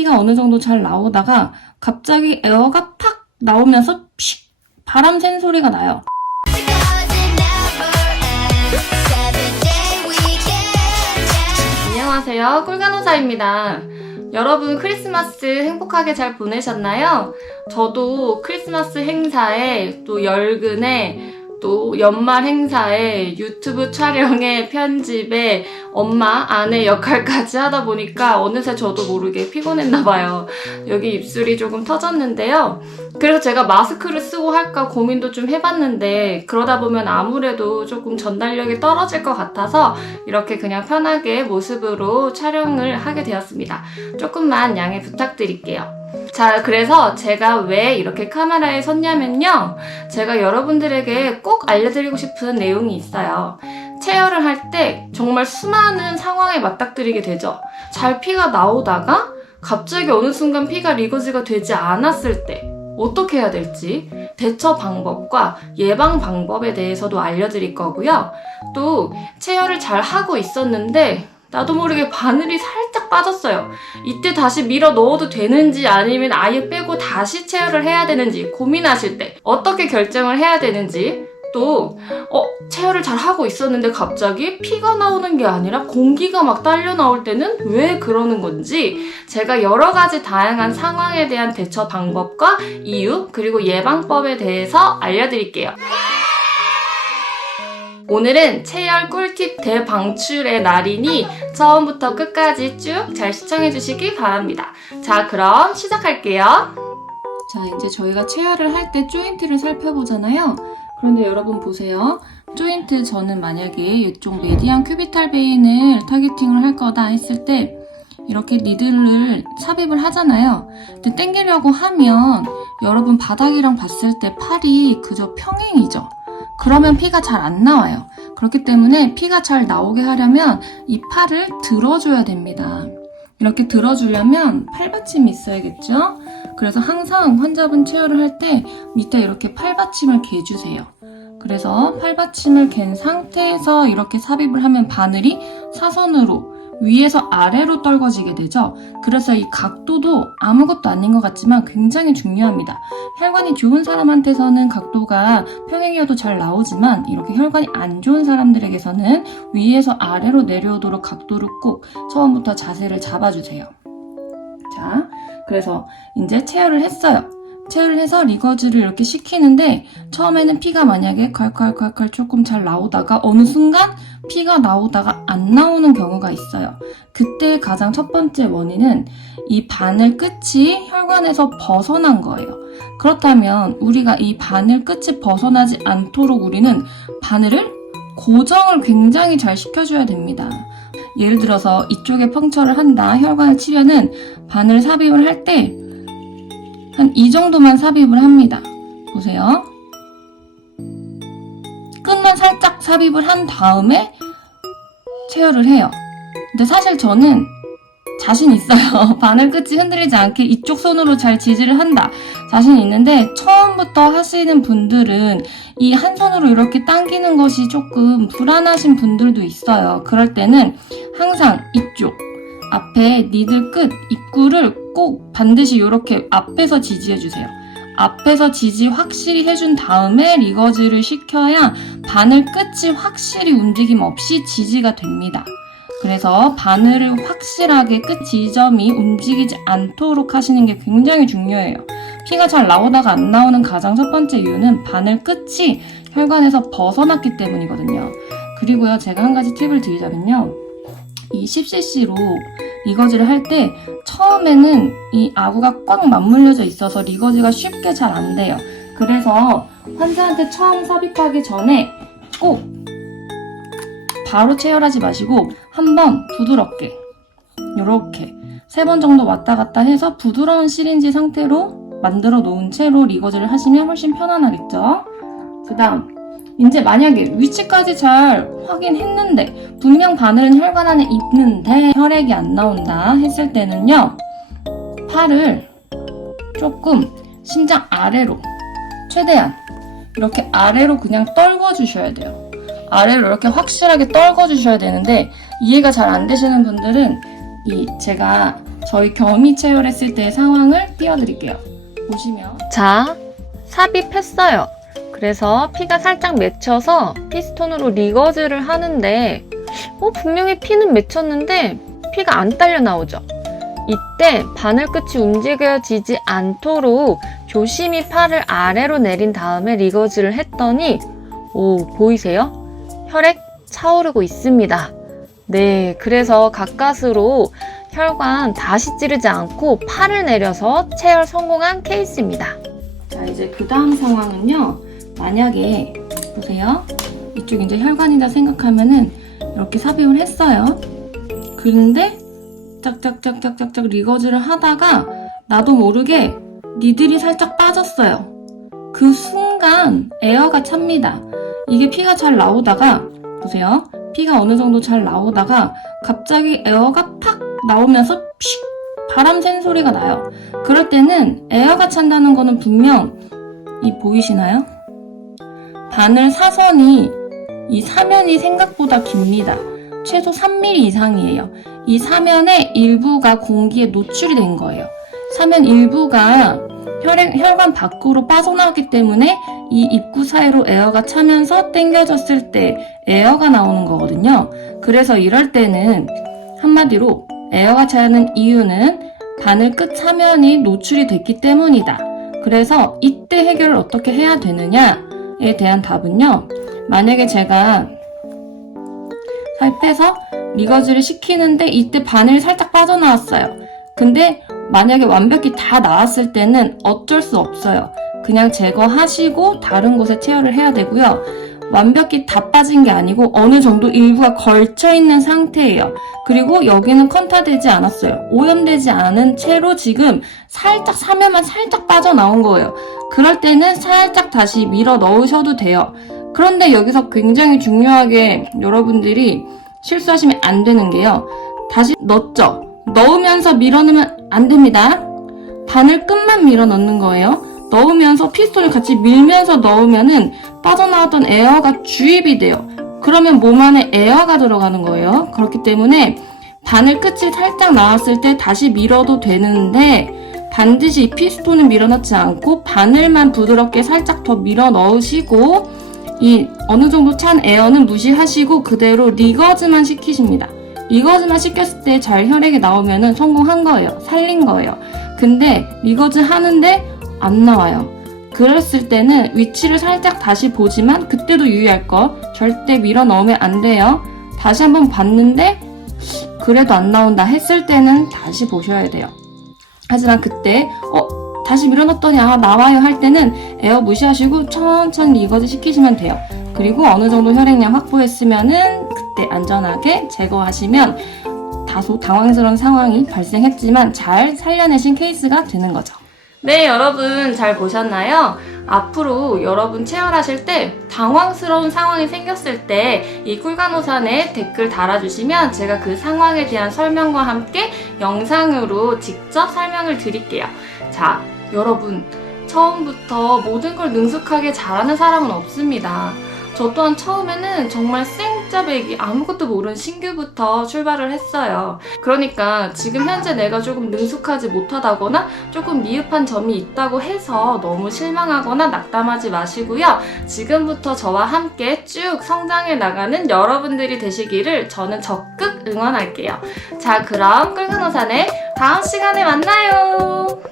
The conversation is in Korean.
피가 어느 정도 잘 나오다가 갑자기 에어가 팍 나오면서 픽 바람 샌 소리가 나요. 안녕하세요. 꿀간호사입니다. 여러분 크리스마스 행복하게 잘 보내셨나요? 저도 크리스마스 행사에 또 열근에 또 연말 행사에 유튜브 촬영에 편집에 엄마, 아내 역할까지 하다 보니까 어느새 저도 모르게 피곤했나 봐요. 여기 입술이 조금 터졌는데요. 그래서 제가 마스크를 쓰고 할까 고민도 좀 해봤는데 그러다 보면 아무래도 조금 전달력이 떨어질 것 같아서 이렇게 그냥 편하게 모습으로 촬영을 하게 되었습니다. 조금만 양해 부탁드릴게요. 자, 그래서 제가 왜 이렇게 카메라에 섰냐면요. 제가 여러분들에게 꼭 알려드리고 싶은 내용이 있어요. 체열을 할 때 정말 수많은 상황에 맞닥뜨리게 되죠. 잘 피가 나오다가 갑자기 어느 순간 피가 리거지가 되지 않았을 때 어떻게 해야 될지 대처 방법과 예방 방법에 대해서도 알려드릴 거고요. 또 체열을 잘 하고 있었는데 나도 모르게 바늘이 살짝 빠졌어요. 이때 다시 밀어 넣어도 되는지 아니면 아예 빼고 다시 체열을 해야 되는지 고민하실 때 어떻게 결정을 해야 되는지 또 어, 체열을 잘 하고 있었는데 갑자기 피가 나오는 게 아니라 공기가 막 딸려 나올 때는 왜 그러는 건지 제가 여러 가지 다양한 상황에 대한 대처 방법과 이유 그리고 예방법에 대해서 알려드릴게요. 오늘은 체열 꿀팁 대방출의 날이니 처음부터 끝까지 쭉 잘 시청해 주시기 바랍니다. 자, 그럼 시작할게요. 자, 이제 저희가 체열을 할 때 조인트를 살펴보잖아요. 그런데 여러분 보세요. 조인트 저는 만약에 이쪽 메디안 큐비탈 베인을 타겟팅을 할 거다 했을 때 이렇게 니들을 삽입을 하잖아요. 근데 땡기려고 하면 여러분 바닥이랑 봤을 때 팔이 그저 평행이죠. 그러면 피가 잘 안 나와요. 그렇기 때문에 피가 잘 나오게 하려면 이 팔을 들어줘야 됩니다. 이렇게 들어주려면 팔받침이 있어야겠죠? 그래서 항상 환자분 체열을 할 때 밑에 이렇게 팔받침을 개주세요. 그래서 팔받침을 갠 상태에서 이렇게 삽입을 하면 바늘이 사선으로 위에서 아래로 떨궈지게 되죠. 그래서 이 각도도 아무것도 아닌 것 같지만 굉장히 중요합니다. 혈관이 좋은 사람한테서는 각도가 평행이어도 잘 나오지만 이렇게 혈관이 안 좋은 사람들에게서는 위에서 아래로 내려오도록 각도를 꼭 처음부터 자세를 잡아주세요. 자, 그래서 이제 체열을 했어요. 체열을 해서 리거즈를 이렇게 시키는데 처음에는 피가 만약에 콸콸콸콸 조금 잘 나오다가 어느 순간 피가 나오다가 안 나오는 경우가 있어요. 그때 가장 첫 번째 원인은 이 바늘 끝이 혈관에서 벗어난 거예요. 그렇다면 우리가 이 바늘 끝이 벗어나지 않도록 우리는 바늘을 고정을 굉장히 잘 시켜줘야 됩니다. 예를 들어서 이쪽에 펑처를 한다, 혈관을 치면은 바늘 삽입을 할 때 한 이 정도만 삽입을 합니다. 보세요. 끝만 살짝 삽입을 한 다음에 체열을 해요. 근데 사실 저는 자신 있어요. 바늘 끝이 흔들리지 않게 이쪽 손으로 잘 지지를 한다. 자신 있는데 처음부터 하시는 분들은 이 한 손으로 이렇게 당기는 것이 조금 불안하신 분들도 있어요. 그럴 때는 항상 이쪽 앞에 니들 끝 입구를 꼭 반드시 이렇게 앞에서 지지해 주세요. 앞에서 지지 확실히 해준 다음에 리거즈를 시켜야 바늘 끝이 확실히 움직임 없이 지지가 됩니다. 그래서 바늘을 확실하게 끝 지점이 움직이지 않도록 하시는 게 굉장히 중요해요. 피가 잘 나오다가 안 나오는 가장 첫 번째 이유는 바늘 끝이 혈관에서 벗어났기 때문이거든요. 그리고요, 제가 한 가지 팁을 드리자면요. 이 10cc로 리거지를 할 때 처음에는 이 아구가 꽉 맞물려져 있어서 리거지가 쉽게 잘 안 돼요. 그래서 환자한테 처음 삽입하기 전에 꼭 바로 체열하지 마시고 한번 부드럽게 이렇게 세 번 정도 왔다 갔다 해서 부드러운 시린지 상태로 만들어 놓은 채로 리거즈를 하시면 훨씬 편안하겠죠? 그 다음 이제 만약에 위치까지 잘 확인했는데 분명 바늘은 혈관 안에 있는데 혈액이 안 나온다 했을 때는요 팔을 조금 심장 아래로 최대한 이렇게 아래로 그냥 떨궈 주셔야 돼요 아래로 이렇게 확실하게 떨궈 주셔야 되는데 이해가 잘 안 되시는 분들은 이 제가 저희 겸이 체열했을 때의 상황을 띄워드릴게요. 보시면 자, 삽입했어요. 그래서 피가 살짝 맺혀서 피스톤으로 리거즈를 하는데 어, 분명히 피는 맺혔는데 피가 안 딸려 나오죠. 이때 바늘 끝이 움직여지지 않도록 조심히 팔을 아래로 내린 다음에 리거즈를 했더니 오 보이세요? 혈액 차오르고 있습니다. 네, 그래서 가까스로 혈관 다시 찌르지 않고 팔을 내려서 체열 성공한 케이스입니다. 자, 이제 그 다음 상황은요. 만약에 보세요. 이쪽 이제 혈관이다 생각하면은 이렇게 삽입을 했어요. 그런데 짝짝짝짝짝짝 리거즈를 하다가 나도 모르게 니들이 살짝 빠졌어요. 그 순간 에어가 찹니다. 이게 피가 잘 나오다가 보세요. 피가 어느 정도 잘 나오다가 갑자기 에어가 팍 나오면서 픽 바람 샌 소리가 나요. 그럴 때는 에어가 찬다는 거는 분명 이 보이시나요? 바늘 사선이 이 사면이 생각보다 깁니다. 최소 3mm 이상이에요. 이 사면의 일부가 공기에 노출이 된 거예요. 사면 일부가 혈액, 혈관 밖으로 빠져나왔기 때문에 이 입구 사이로 에어가 차면서 당겨졌을 때 에어가 나오는 거거든요. 그래서 이럴 때는 한마디로 에어가 차는 이유는 바늘 끝 사면이 노출이 됐기 때문이다. 그래서 이때 해결을 어떻게 해야 되느냐 에 대한 답은요. 만약에 제가 삽입해서 리거즈를 시키는데 이때 바늘이 살짝 빠져나왔어요. 근데 만약에 완벽히 다 나왔을 때는 어쩔 수 없어요. 그냥 제거하시고 다른 곳에 체열을 해야 되고요. 완벽히 다 빠진 게 아니고 어느 정도 일부가 걸쳐 있는 상태예요. 그리고 여기는 컨타되지 않았어요. 오염되지 않은 채로 지금 살짝 사면만 살짝 빠져나온 거예요. 그럴 때는 살짝 다시 밀어 넣으셔도 돼요. 그런데 여기서 굉장히 중요하게 여러분들이 실수하시면 안 되는 게요. 다시 넣었죠? 넣으면서 밀어 넣으면 안 됩니다. 바늘 끝만 밀어 넣는 거예요. 넣으면서 피스톤을 같이 밀면서 넣으면은 빠져나왔던 에어가 주입이 돼요. 그러면 몸 안에 에어가 들어가는 거예요. 그렇기 때문에 바늘 끝이 살짝 나왔을 때 다시 밀어도 되는데 반드시 이 피스톤을 밀어 넣지 않고 바늘만 부드럽게 살짝 더 밀어 넣으시고 이 어느 정도 찬 에어는 무시하시고 그대로 리거즈만 시키십니다. 리거즈만 시켰을 때 잘 혈액이 나오면은 성공한 거예요. 살린 거예요. 근데 리거즈 하는데 안 나와요. 그랬을 때는 위치를 살짝 다시 보지만 그때도 유의할 거 절대 밀어 넣으면 안 돼요. 다시 한번 봤는데 그래도 안 나온다 했을 때는 다시 보셔야 돼요. 하지만 그때 어 다시 밀어넣었더니 아 나와요 할 때는 에어 무시하시고 천천히 리거즈 시키시면 돼요. 그리고 어느 정도 혈액량 확보했으면은 그때 안전하게 제거하시면 다소 당황스러운 상황이 발생했지만 잘 살려내신 케이스가 되는 거죠. 네, 여러분 잘 보셨나요? 앞으로 여러분 체열하실 때 당황스러운 상황이 생겼을 때 이 꿀간호산에 댓글 달아주시면 제가 그 상황에 대한 설명과 함께 영상으로 직접 설명을 드릴게요. 자, 여러분 처음부터 모든 걸 능숙하게 잘하는 사람은 없습니다. 저 또한 처음에는 정말 생짜배기 아무것도 모르는 신규부터 출발을 했어요. 그러니까 지금 현재 내가 조금 능숙하지 못하다거나 조금 미흡한 점이 있다고 해서 너무 실망하거나 낙담하지 마시고요. 지금부터 저와 함께 쭉 성장해 나가는 여러분들이 되시기를 저는 적극 응원할게요. 자, 그럼 꿀간호산의 다음 시간에 만나요.